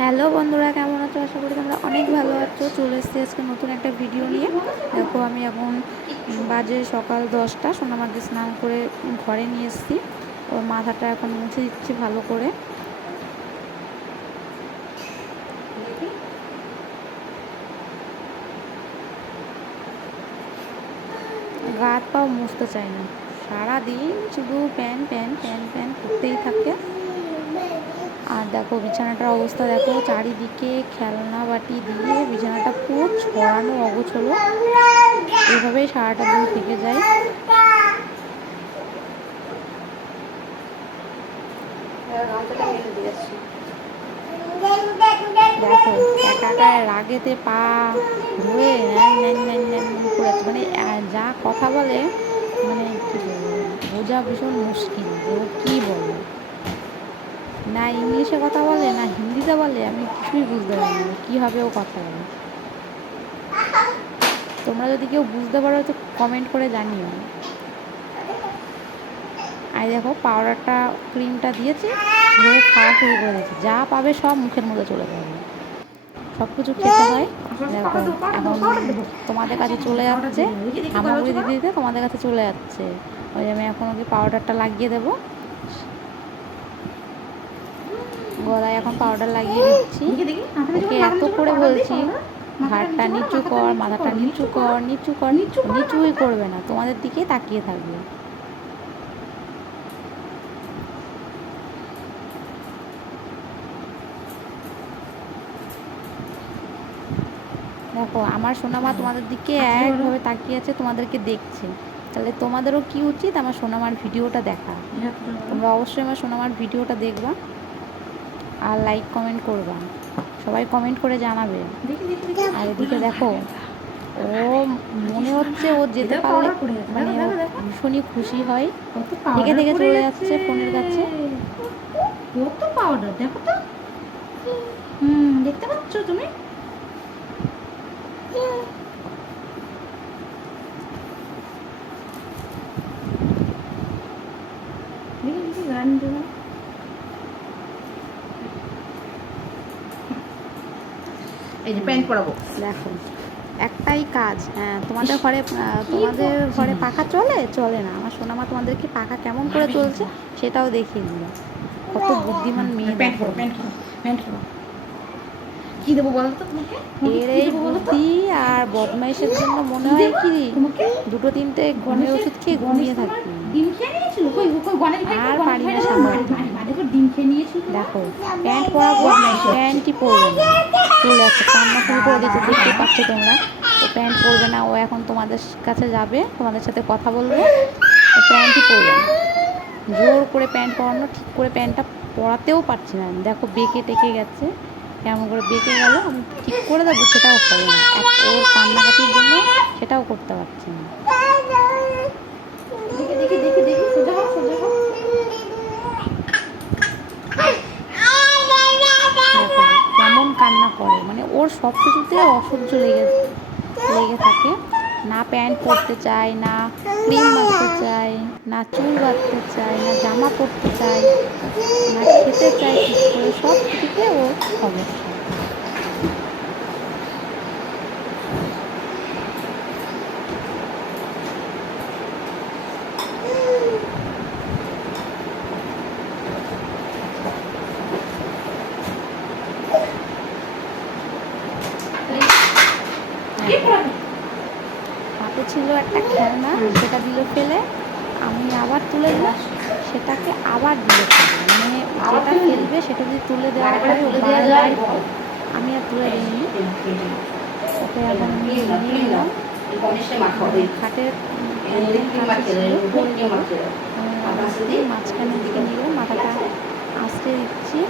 Hello বন্ধুরা, কেমন আছো? আশা করি তোমরা অনেক ভালো আছো। চলে এসেছি আজকে নতুন একটা ভিডিও নিয়ে। দেখো, আমি এখন বাজে সকাল 10টা, সোনামাকে স্নান করে ঘরে নিয়ে এসেছি। ওর মাথাটা এখন মুছে দিচ্ছি ভালো করে। গা হাত পাও মুছতে চায় না, সারাদিন শুধু প্যান প্যান প্যান প্যান করতেই থাকে। আর দেখো বিছানাটার অবস্থা দেখো, চারিদিকে খেলনা বাটি দিয়ে বিছানাটা পুরো ছড়ানো অগোছলো। এভাবেই সারাটা দিন থেকে যায়। দেখো একা একা রাগেতে পা ধরে ন্যান ন্যান ন্যান ন্যান করে, মানে যা কথা বলে, মানে কি বলবো, বোঝা ভীষণ মুশকিল যে ও কী বলে। না ইংলিশে কথা বলে না হিন্দিতে বলে, আমি কিছুই বুঝতে পারি না কীভাবে ও কথা বলে। তোমরা যদি কেউ বুঝতে পারো তো কমেন্ট করে জানিও। আর দেখো পাউডারটা ক্রিমটা দিয়েছে, ধরে খাওয়া শুরু করে দিয়েছে, যা পাবে সব মুখের মধ্যে চলে যাবে। সব কিছু খেতে হয়। দেখো এখন তোমাদের কাছে চলে যাচ্ছে, হামাগুড়ি দিতে দিতে তোমাদের কাছে চলে যাচ্ছে। ওই আমি এখন ওকে পাউডারটা লাগিয়ে দেবো, গলায় এখন পাউডার লাগিয়ে দিচ্ছি। ওকে এত করে বলছি ঘাড়টা নিচু কর, মাথাটা নিচু কর, নিচু কর, নিচুই করবে না, তোমাদের দিকে তাকিয়ে থাকবে। দেখো আমার সোনামা তোমাদের দিকে একভাবে তাকিয়ে আছে, তোমাদেরকে দেখছে। তাহলে তোমাদেরও কি উচিত, আমার সোনামার ভিডিওটা দেখা। তোমরা অবশ্যই আমার সোনামার ভিডিওটা দেখবা আর লাইক কমেন্ট করবা, সবাই কমেন্ট করে জানাবে। আর এদিকে দেখো ও মনে হচ্ছে ও যেতে পারলে মানে ভীষণই খুশি হয়, থেকে থেকে চলে যাচ্ছে ফোনের কাছে। কত পাউডার দেখো তো, দেখতে পাচ্ছ তুমি? গান দেবো, এই যে প্যান্ট পরাবো। দেখো একটাই কাজ, হ্যাঁ তোমাদের ঘরে পাখা চলে না, আমার সোনামা তোমাদেরকে পাখা কেমন করে চলছে সেটাও দেখিয়ে দিল। কত বুদ্ধিমান মেয়ে প্যান্ট দেখো। পরো, প্যান্ট পরো। কি দেবো বলো তো তোমাকে? এর এই বুদ্ধি আর বদমাইশের জন্য মনে হয় কি দুটো তিনটে ঘুমের ওষুধ খেয়ে ঘুমিয়ে থাকি, ডিম খেয়ে নিয়েছিল, কই কই গণেশ ভাই, আর গণেশ পারি ভাই না সামলাতে। দেখো ডিম খেয়ে নিয়েছিল। দেখো প্যান্ট পরাবো, প্যান্টই পরবে না, চলে যাচ্ছে কান্না শুরু করে দিয়েছে, দেখতেই পাচ্ছ তোমরা। ও প্যান্ট পরবে না, ও এখন তোমাদের কাছে যাবে, তোমাদের সাথে কথা বলবে, ও প্যান্টই পরবে না। জোর করে প্যান্ট পরানো, ঠিক করে প্যান্টটা পরাতেও পারছি না। দেখো বেঁকে টেকে গেছে, কেমন করে বেঁকে গেল, আমি ঠিক করে দেবো সেটাও হবে না। ওর কান্নাকাটির জন্য সেটাও করতে পারছি না। দেখি দেখি দেখি দেখি, সোজা হও সোজা হও। দেখো কেমন কান্না করে, মানে ওর সব কিছুতে অসহ্য লেগে থাকে। না প্যান্ট পরতে চায়, না ক্রিম মাখতে চায়, না চুল বাঁধতে চায়, না জামা পরতে চায়, না খেতে চায় ঠিক করে, সব কিছুতে ওর সমস্যা। হাতে ছিল একটা খেলনা, সেটা দিল ফেলে, আমি আবার তুলে দিলাম, সেটাকে আবার দিল ফেলে, মানে যেটা ফেলবে সেটা যদি তুলে দেওয়া হয় ও বারবার ফেলে। আমি আর তুলে দিইনি, ওকে এখন আমি নিয়ে গেলাম খাটের কাছে ছিল, পড়ে গেল, মাঝখানের দিকে নিয়ে গেলাম, মাথাটা আঁচড়ে দিচ্ছি।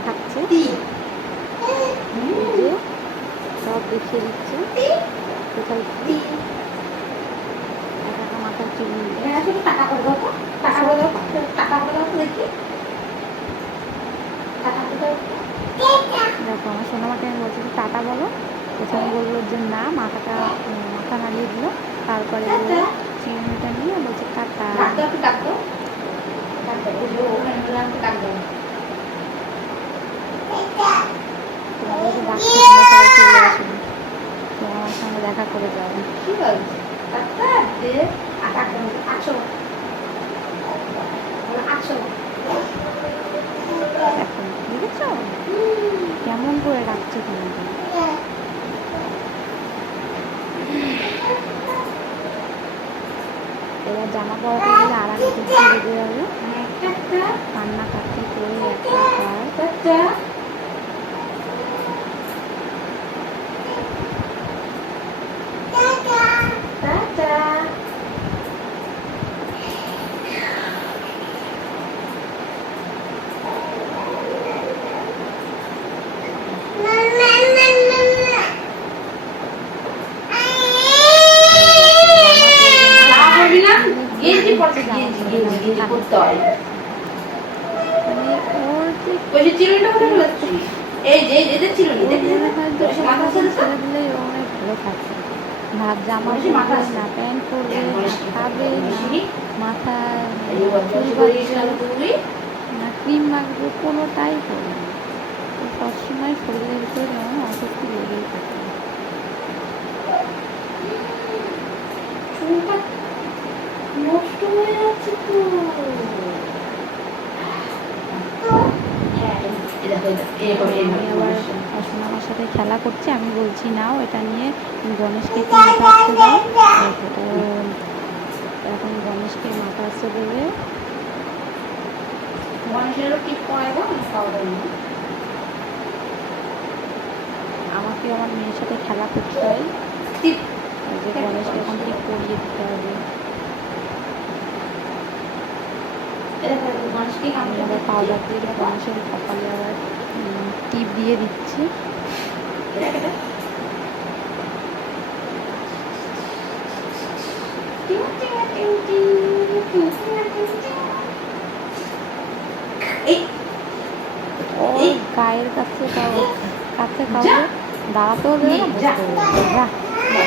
দেখাচ্ছে, তিন এই যে সব দেখিয়ে দিচ্ছে কোথায় কি, একা একা মাথার চুল নিয়ে হ্যাঁ শুধু টাকা করে দাও তো, টাকা করে দাও, টাকা করে দাও তো দেখি, টাকা করে দাও। দেখো আমার সোনামাকে আমি বলছি যে টাটা বলো, প্রথমে বললো যে না, মাথাটা মাথা নাড়িয়ে দিল, তারপরে ও চিরুনিটা নিয়ে বলছে টাটা। ডাক দাও, একটু ডাক দাও, ডাক দাও, ওই যে ওখানে বলে আমাকে ডাক দাও। তোমাদেরকে ডাকছে, তোমরা সবাই চলে আসবে, তো আমার সঙ্গে দেখা করে যাবে। কি বলছে? টাকা দে, আর ডাক দাও, আসো, বলো আসো। দেখো দেখেছো কেমন করে ডাকছে তোমাকে। এবার জামা পরাতে গেলে আর আগে দুধ বেঁধে যাবে, টাকা, কান্নাকাটি করে একাকার। টাকা, টাকা। জামা পরবে না, গেঞ্জি পরতে, গেঞ্জি গেঞ্জি গেঞ্জি পরতে হয়। মানে ওর যে ওই যে চিরুনিটা কোথায় ফেলেছি? এই যে এদের চিরুনি, ওর দেখি মনে হয় যে বেশি মাথা ছেড়ে ছেড়ে দিলেই ও অনেক ভালো থাকবে, না জামা বেশি মাথা পরবে আছে। না প্যান্ট পরবে না খাবে না মাথা এই চুল বদমাশি করিস না বাঁধবে তুই। না ক্রিম মাখবে, কোনোটাই করবে না। ও সবসময় শরীরের ভিতরে যেমন অস্বস্তি লেগেই থাকে। চুলটা নষ্ট হয়ে যাচ্ছে তো। হ্যাঁ, এই দেখো, এই দেখো, এইভাবে, আমি এইভাবে আবার করিস না। সোনামার সাথে খেলা করছে, আমি বলছি নাও এটা নিয়ে গণেশকে কি মাথা আসতে দাও। দেখো, ও এখন গণেশকে মাথা আসতে দেবে। গণেশেরও টিপ পরাই দাও, আমি পাউডার নিই। আমাকে আমার মেয়ের সাথে খেলা করতে হয়, টিপ, এই যে গণেশকে এখন ঠিক করিয়ে দিতে হবে। এই দেখো, এই দেখো, গণেশকে আমি কামড়ে আবার দিচ্ছি। পাউডার দিয়ে গণেশের কপালে আবার টিপ দিয়ে দিচ্ছি। এই দেখ, এটা। টিং, টিং, টিং, টিং, টিং, টিং, টিং, টিং। এই, ওর এই। গায়ের কাছে কাছে যা। কাউকে দাঁড়াতেও দেবে না, যা। বসতেও দেবে না। যা।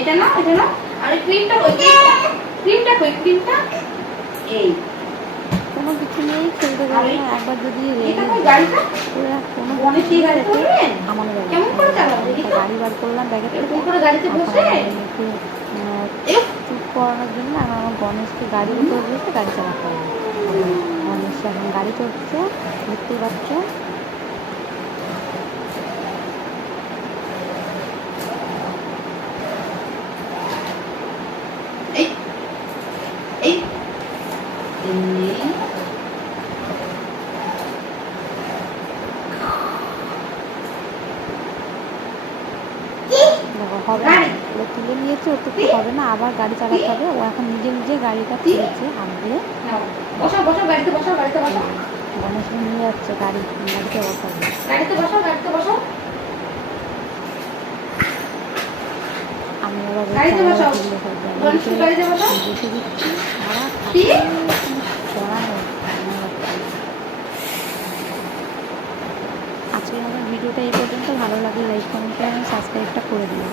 এটা না, এটা না। আর এই ক্রিমটা কই? ক্রিমটা কই? ক্রিমটা? এই। কোনো কিছু নিয়েই খেলতে দেবে না, একবার যদি রেগে এটা কই গাড়িটা? ওরা কোনো গণেশ কিছু এই গাড়িতে খেতে উঠবেন? আমাদের বাড়ি কেমন করে চালাবো দেখি তো? গাড়ি বার করলাম ব্যাগের থেকে, এরকম করে গাড়িতে এখন বসে? আমার মেয়েকে এই। চুপ করানোর জন্য এখন আমার গণেশকে গাড়ির উপরে বসে গাড়ি চালাতে হবে। গণেশ এখন গাড়ি চড়ছে, দেখতেই পাচ্ছ। এই। এই। এই। দেখো হবে না, ও তুলে নিয়েছে, ওর তো হবে না, আবার গাড়ি চালাতে হবে। ও এখন নিজে নিজে গাড়িটা তুলেছে হাত দিয়ে। নাও। বসাও, বসাও, গাড়িতে বসাও, গাড়িতে বসাও। গণেশকে নিয়ে যাচ্ছে গাড়িতে বসাবে। গাড়িতে বসাও, গাড়িতে বসাও। আমি আবার ওর গাড়িতে ক্যামেরা বসাও। তুলে ফেলতে গণেশকে গাড়িতে বসাও। বসে দিচ্ছি, সারা কি? চড়ানো। আজকের আমার ভিডিওটা এই পর্যন্ত, ভালো লাগলে লাইক কমেন্ট করে সাবস্ক্রাইবটা করে দিও।